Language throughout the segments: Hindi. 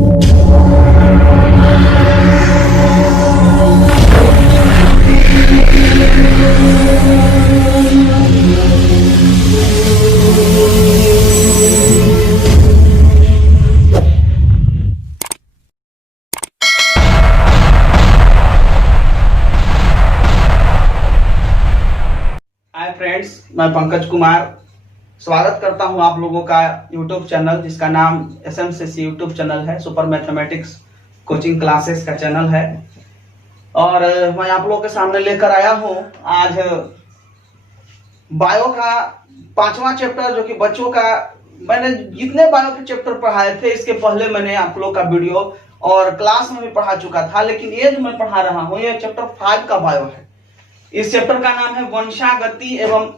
हाय फ्रेंड्स, मैं पंकज कुमार स्वागत करता हूं आप लोगों का यूट्यूब चैनल जिसका नाम SMCC यूट्यूब चैनल है। सुपर मैथमेटिक्स कोचिंग क्लासेस का चैनल है और मैं आप लोगों के सामने लेकर आया हूं आज बायो का 5वां चैप्टर, जो कि बच्चों का मैंने जितने बायो के चैप्टर पढ़ाए थे इसके पहले मैंने आप लोग का वीडियो और क्लास में भी पढ़ा चुका था, लेकिन ये जो मैं पढ़ा रहा हूँ ये चैप्टर 5 का बायो है। इस चैप्टर का नाम है वंशागति एवं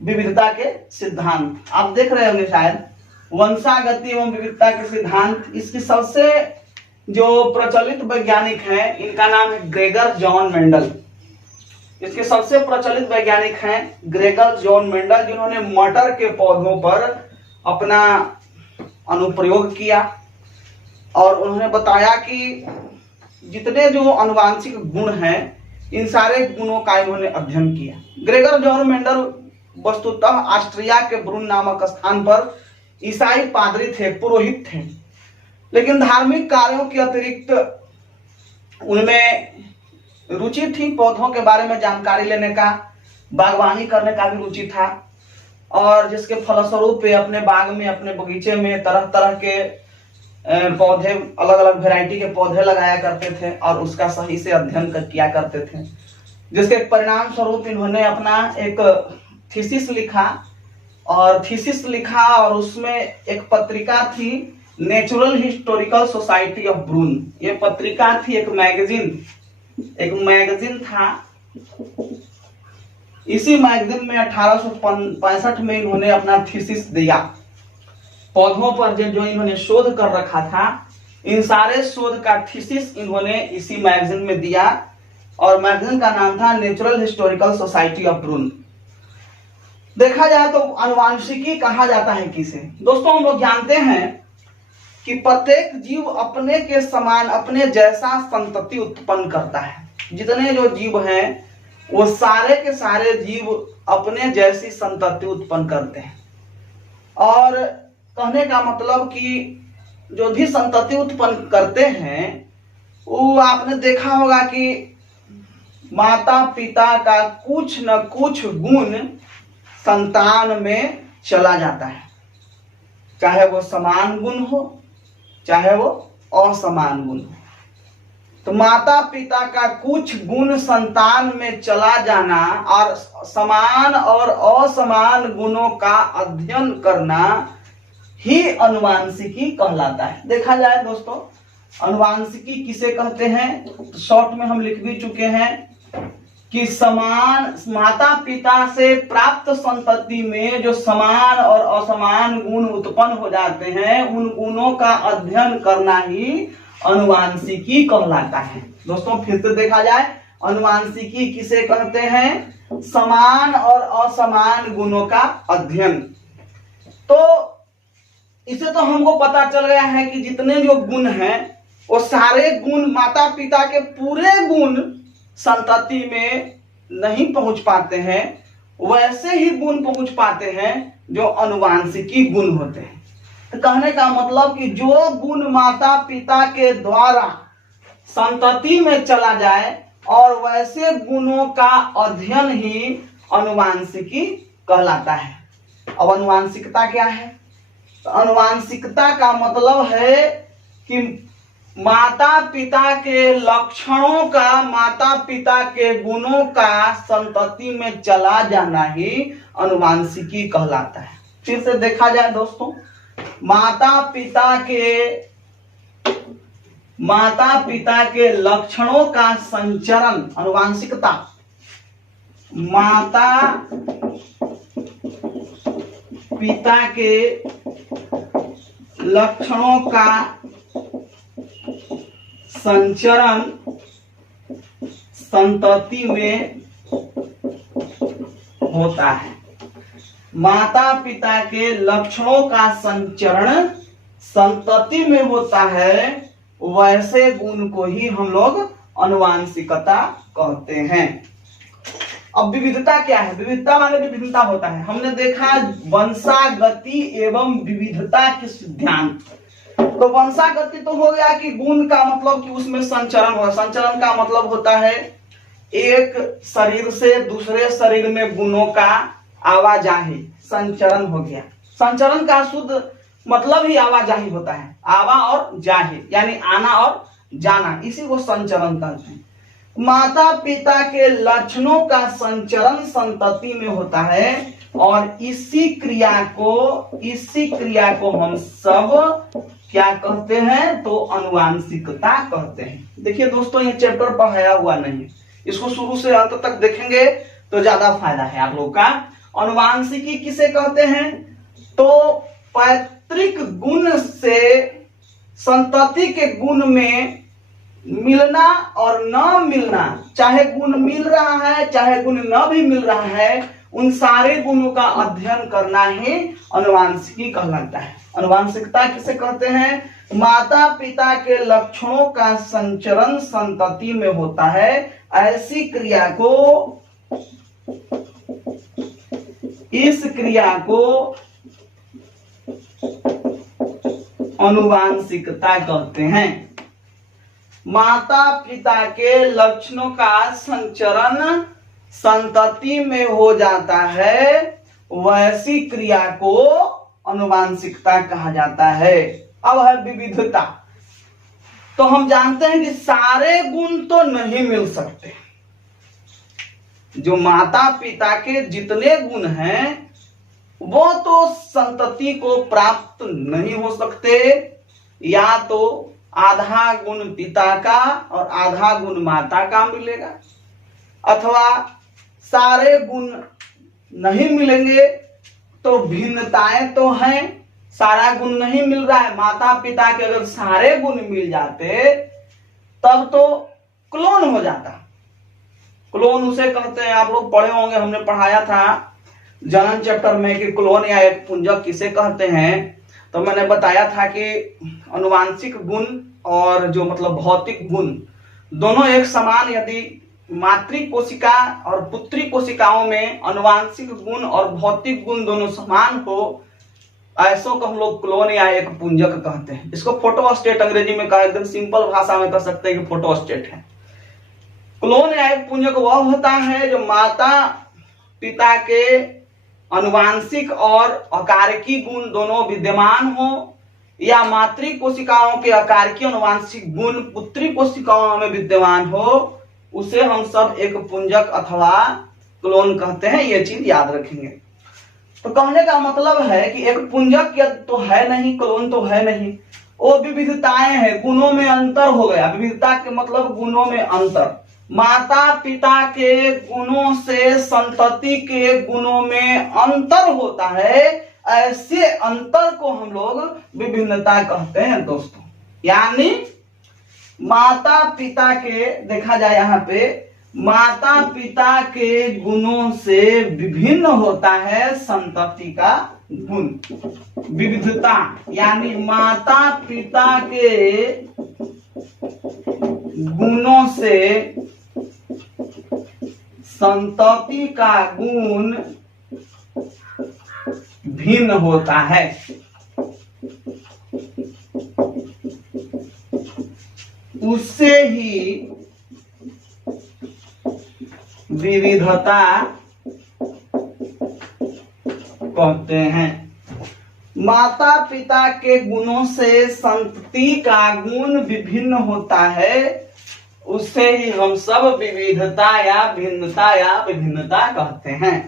विविधता के सिद्धांत। आप देख रहे होंगे शायद वंशागति एवं विविधता के सिद्धांत। इसकी सबसे जो प्रचलित वैज्ञानिक हैं इनका नाम है ग्रेगर जॉन मेंडल। इसके सबसे प्रचलित वैज्ञानिक हैं ग्रेगर जॉन मेंडल, जिन्होंने मटर के पौधों पर अपना अनुप्रयोग किया और उन्होंने बताया कि जितने जो आनुवांशिक गुण हैं इन सारे गुणों का इन्होंने अध्ययन किया। ग्रेगर जॉन मेंडल वस्तुतः ऑस्ट्रिया के ब्रून नामक स्थान पर ईसाई पादरी थे, पुरोहित थे, लेकिन धार्मिक कार्यों के अतिरिक्त उनमें रुचि थी। पौधों के बारे में जानकारी लेने का, बागवानी करने का भी रुचि था और जिसके फलस्वरूप वे अपने बाग में, अपने बगीचे में तरह तरह के पौधे, अलग अलग वैरायटी के पौधे लगाया करते थे और उसका सही से अध्ययन किया करते थे, जिसके परिणाम स्वरूप इन्होंने अपना एक थीसिस लिखा और उसमें एक पत्रिका थी नेचुरल हिस्टोरिकल सोसाइटी ऑफ ब्रून। ये पत्रिका थी एक मैगजीन था। इसी मैगजीन में 1865 में इन्होंने अपना थीसिस दिया। पौधों पर जो इन्होंने शोध कर रखा था, इन सारे शोध का थीसिस इन्होंने इसी मैगजीन में दिया और मैगजीन का नाम था नेचुरल हिस्टोरिकल सोसाइटी ऑफ ब्रून। देखा जाए तो आनुवांशिकी कहा जाता है किसे? दोस्तों, हम लोग जानते हैं कि प्रत्येक जीव अपने के समान, अपने जैसा संतति उत्पन्न करता है। जितने जो जीव हैं वो सारे के सारे जीव अपने जैसी संतति उत्पन्न करते हैं और कहने का मतलब कि जो भी संतति उत्पन्न करते हैं वो आपने देखा होगा कि माता पिता का कुछ न कुछ गुण संतान में चला जाता है, चाहे वो समान गुण हो चाहे वो असमान गुण हो। तो माता पिता का कुछ गुण संतान में चला जाना और समान और असमान गुणों का अध्ययन करना ही अनुवांशिकी कहलाता है। देखा जाए दोस्तों, अनुवांशिकी किसे कहते हैं? शॉर्ट में हम लिख भी चुके हैं कि समान माता पिता से प्राप्त संतति में जो समान और असमान गुण उत्पन्न हो जाते हैं उन गुणों का अध्ययन करना ही अनुवांशिकी कहलाता है। दोस्तों, फिर से देखा जाए अनुवांशिकी किसे कहते हैं? समान और असमान गुणों का अध्ययन। तो इसे तो हमको पता चल गया है कि जितने जो गुण हैं वो सारे गुण, माता पिता के पूरे गुण संतति में नहीं पहुंच पाते हैं, वैसे ही गुण पहुंच पाते हैं जो अनुवांशिकी गुण होते हैं। तो कहने का मतलब कि जो गुण माता पिता के द्वारा संतति में चला जाए और वैसे गुणों का अध्ययन ही अनुवांशिकी कहलाता है। अब अनुवांशिकता क्या है? तो अनुवांशिकता का मतलब है कि माता पिता के लक्षणों का, माता पिता के गुणों का संतति में चला जाना ही अनुवांशिकी कहलाता है। फिर से देखा जाए दोस्तों, माता पिता के लक्षणों का संचरण अनुवांशिकता। माता पिता के लक्षणों का संचरण संतति में होता है। माता पिता के लक्षणों का संचरण संतति में होता है वैसे गुण को ही हम लोग अनुवांशिकता कहते हैं। अब विविधता क्या है? विविधता माने विभिन्नता होता है। हमने देखा वंशागति एवं विविधता के सिद्धांत। तो वंशागति तो हो गया कि गुण का मतलब कि उसमें संचरण हो। संचरण का मतलब होता है एक शरीर से दूसरे शरीर में गुणों का आवाजाही, संचरण हो गया। संचरण का शुद्ध मतलब ही आवाजाही होता है, आवा और जाही यानी आना और जाना, इसी को संचरण कहते हैं। माता पिता के लक्षणों का संचरण संतति में होता है और इसी क्रिया को हम सब क्या कहते हैं? तो अनुवांशिकता कहते हैं। देखिए दोस्तों, ये चैप्टर पढ़ाया हुआ नहीं, इसको शुरू से अंत तक देखेंगे तो ज्यादा फायदा है आप लोग का। अनुवांशिकी किसे कहते हैं? तो पैतृक गुण से संतति के गुण में मिलना और न मिलना, चाहे गुण मिल रहा है चाहे गुण न भी मिल रहा है, उन सारे गुणों का अध्ययन करना ही अनुवांशिकी कहलाता है। अनुवांशिकता किसे कहते हैं? माता पिता के लक्षणों का संचरण संतति में होता है, ऐसी क्रिया को, इस क्रिया को अनुवांशिकता कहते हैं। माता पिता के लक्षणों का संचरण संतति में हो जाता है, वैसी क्रिया को अनुवांशिकता कहा जाता है। अब है विविधता। तो हम जानते हैं कि सारे गुण तो नहीं मिल सकते। जो माता पिता के जितने गुण हैं वो तो संतति को प्राप्त नहीं हो सकते, या तो आधा गुण पिता का और आधा गुण माता का मिलेगा, अथवा सारे गुण नहीं मिलेंगे तो भिन्नताएं तो हैं, सारा गुण नहीं मिल रहा है। माता पिता के अगर सारे गुण मिल जाते तब तो क्लोन हो जाता। क्लोन उसे कहते हैं, आप लोग पढ़े होंगे, हमने पढ़ाया था जनन चैप्टर में कि क्लोन या एक पुंजक किसे कहते हैं। तो मैंने बताया था कि अनुवांशिक गुण और जो मतलब भौतिक गुण दोनों एक समान, यदि मातृ कोशिका और पुत्री कोशिकाओं में अनुवांशिक गुण और भौतिक गुण दोनों समान हो, ऐसों को हम लोग क्लोन या एक पुंजक कहते हैं। इसको फोटोस्टेट अंग्रेजी में कहा, एकदम सिंपल भाषा में कह सकते हैं कि फोटोस्टेट है। क्लोन या एक पुंजक वह होता है जो माता पिता के अनुवांशिक और अकारकी गुण दोनों विद्यमान हो, या मातृ कोशिकाओं के अकारकी अनुवांशिक गुण पुत्री कोशिकाओं में विद्यमान हो, उसे हम सब एक पुंजक अथवा क्लोन कहते हैं। ये चीज याद रखेंगे। तो कहने का मतलब है कि एक पुंजक तो है नहीं, क्लोन तो है नहीं, वो विविधताएं हैं, गुणों में अंतर हो गया। विविधता के मतलब गुणों में अंतर। माता पिता के गुणों से संतति के गुणों में अंतर होता है, ऐसे अंतर को हम लोग विभिन्नता कहते हैं दोस्तों। यानी माता पिता के, देखा जाए यहाँ पे, माता पिता के गुणों से विभिन्न होता है संतति का गुण। विविधता यानी माता पिता के गुणों से संतति का गुण भिन्न होता है। उससे ही विविधता कहते हैं। माता पिता के गुणों से संतति का गुण विभिन्न होता है, उससे ही हम सब विविधता या भिन्नता या विभिन्नता कहते हैं।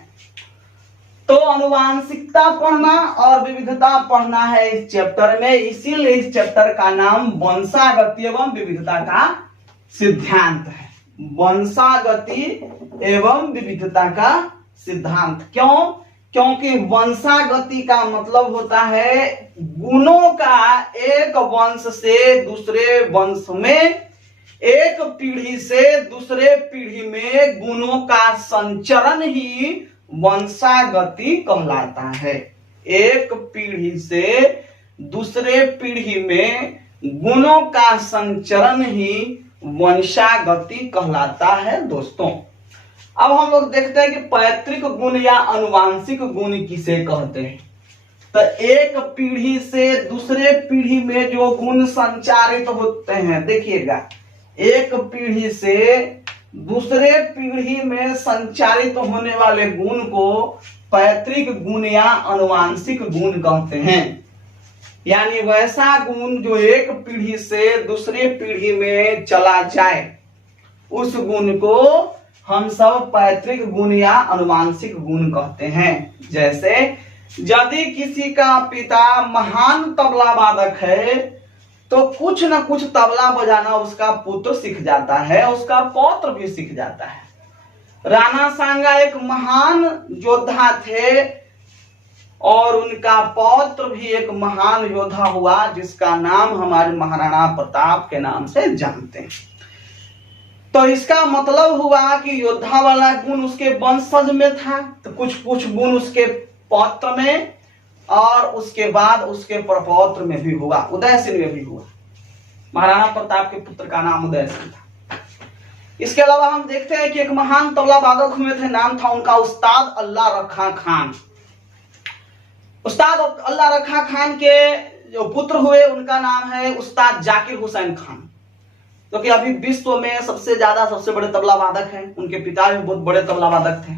तो अनुवांशिकता पढ़ना और विविधता पढ़ना है इस चैप्टर में, इसीलिए इस चैप्टर का नाम वंशागति एवं विविधता का सिद्धांत है। वंशागति एवं विविधता का सिद्धांत। क्यों? क्योंकि वंशागति का मतलब होता है गुणों का एक वंश से दूसरे वंश में, एक पीढ़ी से दूसरे पीढ़ी में गुणों का संचरण ही वंशागति कहलाता है। एक पीढ़ी से दूसरे पीढ़ी में गुणों का संचरण ही वंशागति कहलाता है दोस्तों। अब हम लोग देखते हैं कि पैतृक गुण या अनुवांशिक गुण किसे कहते हैं। तो एक पीढ़ी से दूसरे पीढ़ी में जो गुण संचारित होते हैं, देखिएगा, एक पीढ़ी से दूसरे पीढ़ी में संचारित होने वाले गुण को पैतृक गुण या अनुवांशिक गुण कहते हैं। यानी वैसा गुण जो एक पीढ़ी से दूसरे पीढ़ी में चला जाए, उस गुण को हम सब पैतृक गुण या अनुवांशिक गुण कहते हैं। जैसे यदि किसी का पिता महान तबला वादक है तो कुछ न कुछ तबला बजाना उसका पुत्र सीख जाता है, उसका पौत्र भी सीख जाता है। राणा सांगा एक महान योद्धा थे और उनका पौत्र भी एक महान योद्धा हुआ, जिसका नाम हमारे महाराणा प्रताप के नाम से जानते हैं। तो इसका मतलब हुआ कि योद्धा वाला गुण उसके वंशज में था, तो कुछ कुछ गुण उसके पौत्र में और उसके बाद उसके प्रपौत्र में भी हुआ, उदयसिंह में भी हुआ। महाराणा प्रताप के पुत्र का नाम उदयसिंह था। इसके अलावा हम देखते हैं कि एक महान तबला वादक हुए थे, नाम था उनका उस्ताद अल्लाह रखा खान। उस्ताद अल्लाह रखा खान के जो पुत्र हुए उनका नाम है उस्ताद जाकिर हुसैन खान, तो कि अभी विश्व में सबसे बड़े तबला वादक हैं। उनके पिता भी बहुत बड़े तबला वादक थे।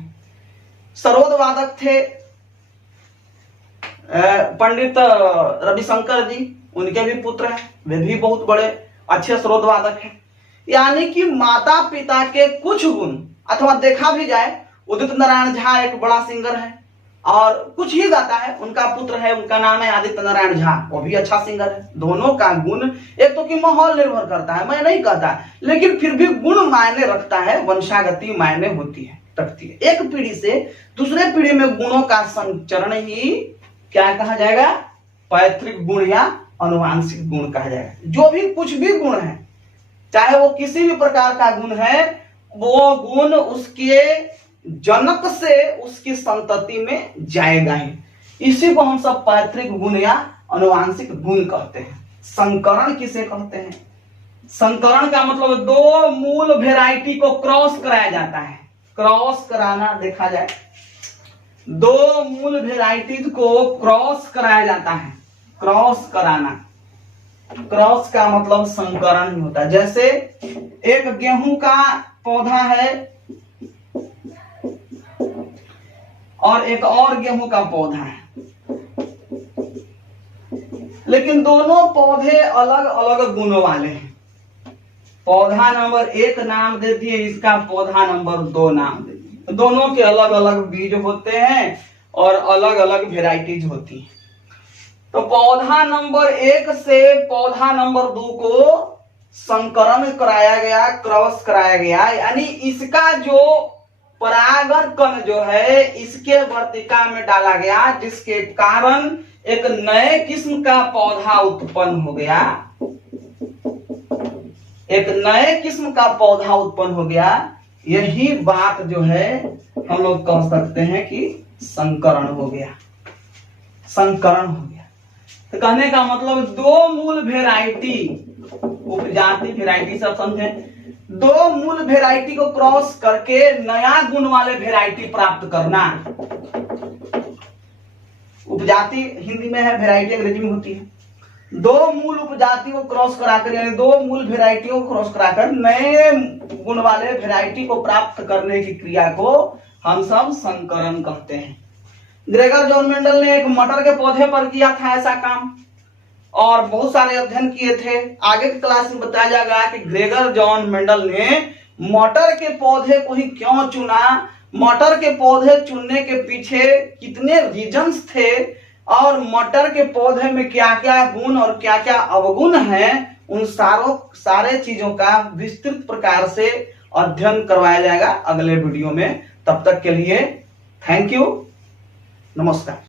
सरोद वादक थे पंडित रविशंकर जी, उनके भी पुत्र हैं, वे भी बहुत बड़े अच्छे सरोद वादक हैं। यानी कि माता पिता के कुछ गुण, अथवा देखा भी जाए उदित नारायण झा एक बड़ा सिंगर है और कुछ ही गाता है, उनका पुत्र है, उनका नाम है आदित्य नारायण झा, वो भी अच्छा सिंगर है। दोनों का गुण, एक तो कि माहौल निर्भर करता है, मैं नहीं कहता, लेकिन फिर भी गुण मायने रखता है, वंशागति मायने होती है, रखती है। एक पीढ़ी से दूसरे पीढ़ी में गुणों का संचरण ही क्या कहा जाएगा, पैतृक गुण या अनुवांशिक गुण कहा जाएगा। जो भी कुछ भी गुण है, चाहे वो किसी भी प्रकार का गुण है, वो गुण उसके जनक से उसकी संतति में जाएगा ही। इसी को हम सब पैतृक गुण या अनुवांशिक गुण कहते हैं। संकरण किसे कहते हैं? संकरण का मतलब दो मूल वेराइटी को क्रॉस कराया जाता है। क्रॉस कराना देखा जाए, दो मूल वेराइटीज को क्रॉस कराया जाता है। क्रॉस कराना, क्रॉस का मतलब संकरण ही होता है। जैसे एक गेहूं का पौधा है और एक और गेहूं का पौधा है, लेकिन दोनों पौधे अलग अलग गुणों वाले हैं। पौधा नंबर 1 नाम दे दिए, इसका पौधा नंबर 2 नाम दे दिए। दोनों के अलग अलग बीज होते हैं और अलग अलग वेराइटीज होती हैं। तो पौधा नंबर 1 से पौधा नंबर 2 को संकरण कराया गया, क्रॉस कराया गया। यानी इसका जो परागण कण जो है इसके वर्तिका में डाला गया, जिसके कारण एक नए किस्म का पौधा उत्पन्न हो गया। एक नए किस्म का पौधा उत्पन्न हो गया। यही बात जो है हम लोग कह सकते हैं कि संकरण हो गया, संकरण हो गया। तो कहने का मतलब दो मूल वेराइटी, उपजाति वेराइटी सब समझे, दो मूल वेराइटी को क्रॉस करके नया गुण वाले वेराइटी प्राप्त करना। उपजाति हिंदी में है, वेराइटी अंग्रेजी में होती है। दो मूल उपजाति को क्रॉस कराकर, यानी दो मूल वेराइटियों को क्रॉस कराकर नए गुण वाले वेराइटी को प्राप्त करने की क्रिया को हम सब संकरण कहते हैं। ग्रेगर जॉन मेंडल ने एक मटर के पौधे पर किया था ऐसा काम, और बहुत सारे अध्ययन किए थे। आगे की क्लास में बताया जाएगा कि ग्रेगर जॉन मेंडल ने मटर के पौधे को ही क्यों चुना, मटर के पौधे चुनने के पीछे कितने रीजंस थे, और मटर के पौधे में क्या क्या गुण और क्या क्या अवगुण हैं, उन सारे चीजों का विस्तृत प्रकार से अध्ययन करवाया जाएगा अगले वीडियो में। तब तक के लिए थैंक यू, नमस्कार।